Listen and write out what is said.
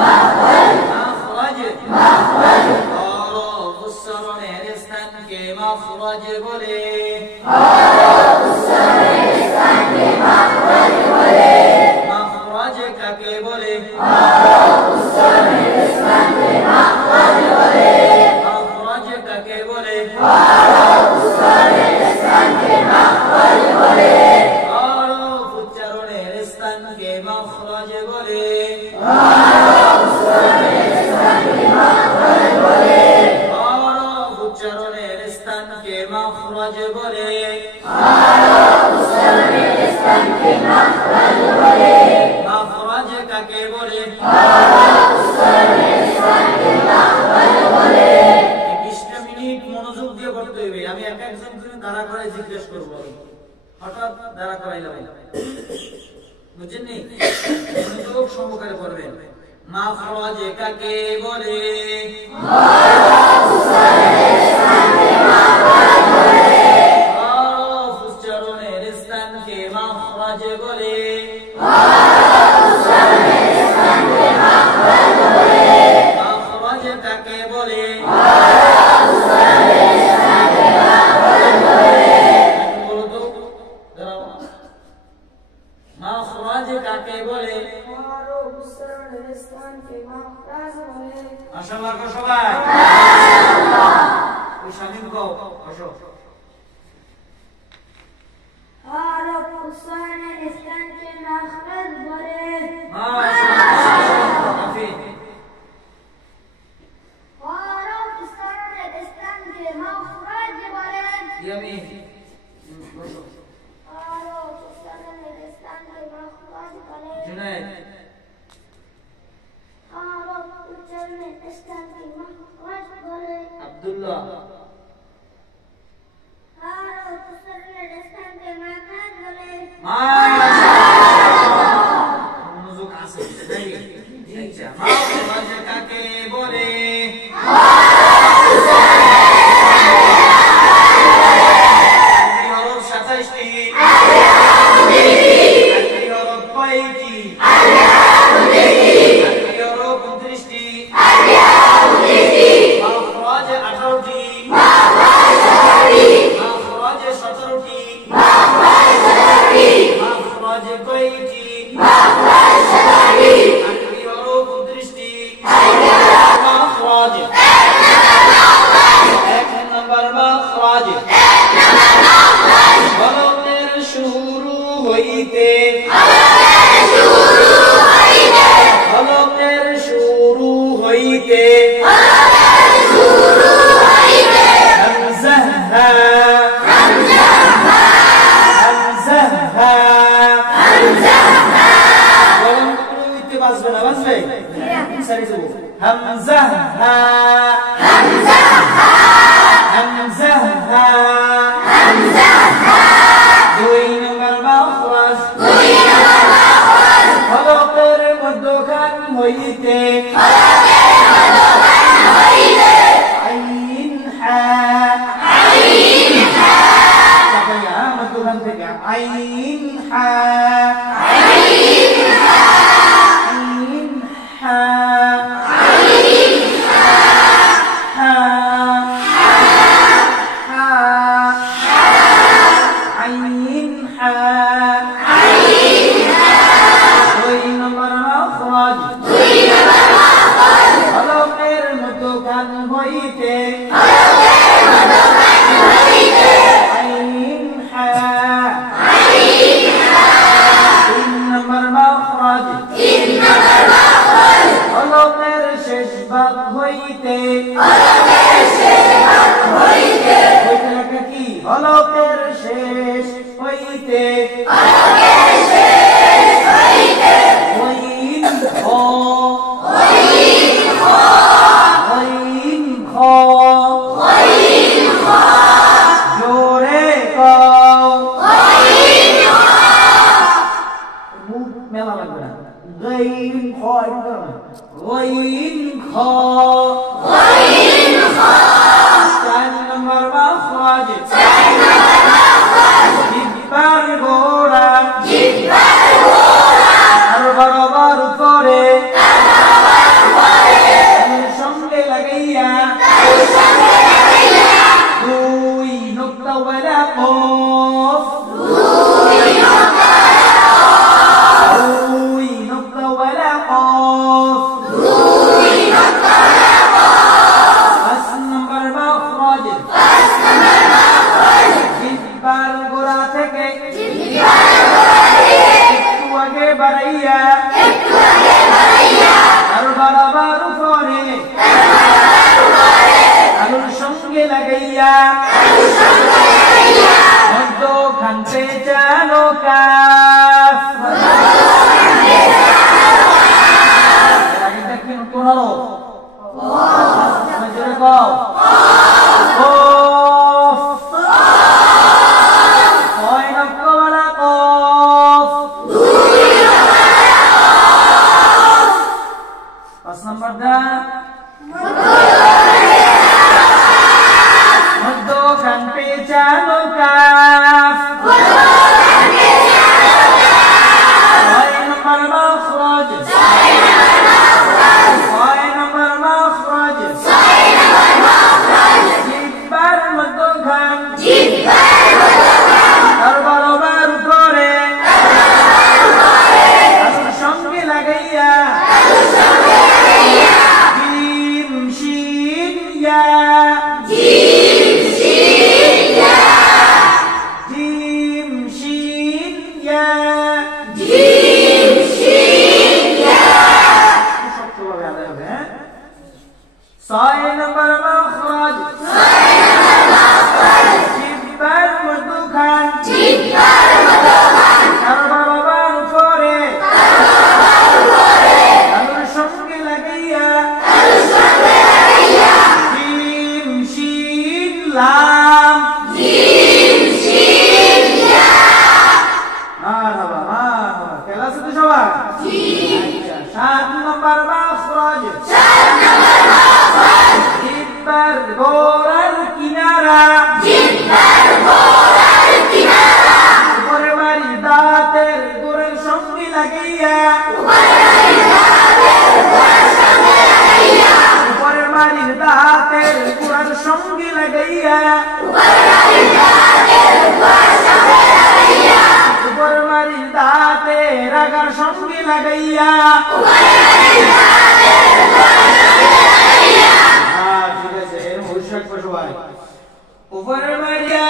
মাখরাজ হরফ উচ্চারণের স্থানকে মাখরাজ বলে মাখরাজ কাকে বলে মাখরাজ কাকে বলে হরফ উচ্চারণের স্থানকে মাখরাজ বলে হরফ উচ্চারণের স্থানকে মাখরাজ বলে মাখরাজ কাকে বলে 20টা মিনিট মনোযোগ দিয়ে পড়তে হবে। আমি এক একজন করে দাঁড়া করে জিজ্ঞেস করব, হঠাৎ দাঁড়া করাইলাম, বুঝছেন নি? মনোযোগ সহকারে পড়বেন। মাখরাজ কাকে বলে হরফ উচ্চারণের স্থানকে মাখরাজ বলে মাখরাজ কাকে বলে মাখরাজ কাকে বলে মাশাআল্লাহ কো সবাই ওই শামিম কও আসো হরফ উচ্চারণের স্থানকে মাখরাজ বলে মাশাআল্লাহ কাফি হরফ উচ্চারণের স্থানকে মাখরাজ বলে ইয়ামি বসো হরফ উচ্চারণের স্থানকে মাখরাজ বলে জুনায়েদ হরফ উচ্চারণের স্থানকে মাখরাজ বলে আব্দুল্লাহ হরফ উচ্চারণের স্থানকে মাখরাজ বলে মাশাআল্লাহ মনোযোগ আছে তাই আচ্ছা মাখরাজ কাকে বলে হরফ 27টি হরফ কয়টি হরফ 29টি মাখরাজ 18টি মাখরাজ 17টি মাখরাজ কয়টি হরফ 29টি মাখরাজ এক নম্বর মাখরাজ হরফের শুরু হইতে হরফের শুরু হইতে হামজা হা হরফ বাজবে না বাজবে সারি দেব হামজা হা দুই নম্বর মাখরাজ হরফের মধ্যখান হইতে আইন হা মধ্যখান থেকে আইন হা হলকের শেষ হইতে জোরে মেলা লাগবে না গাইন খ চার নম্বর মাখরাজ জিহ্বার গোড়া আর বরাবর করে লাগাইয়া মধ্যখান পেঁচানো কাফ এটা কি কোন হলো জোরে কও কফ কয় নকওয়ালা কফ 5 নাম্বারটা মধ্যখান পেঁচানো কাফ 6 নম্বর মাখরাজ 6 নম্বর মাখরাজ জিহ্বার মধ্যখান তার বরাবর উপরে তার সঙ্গে লাগাইয়া জিম শিন ইয়া জিম শিন ইয়া শক্তভাবে আদায় হবে হ্যাঁ 6 নম্বর মাখরাজ জিহ্বার মধ্যখান তার বরাবর উপরে তার সঙ্গে লাগাইয়া জিম শিন লাম মারহাবা মারহাবা খেলা আছে তো সবার আচ্ছা 7 নম্বর মাখরাজ জিহ্বার গোড়ার কিনারা উপরে বাড়ি দাঁতের গোড়ের সঙ্গে লাগাইয়া উপরে বাড়ির দাঁতের গোড়ার সঙ্গে লাগাইয়া উপরে বাড়ির দাঁতের আগার সঙ্গে লাগাইয়া ঠিক আছে এর ভবিষ্যৎ সবাই উপরে মারিয়া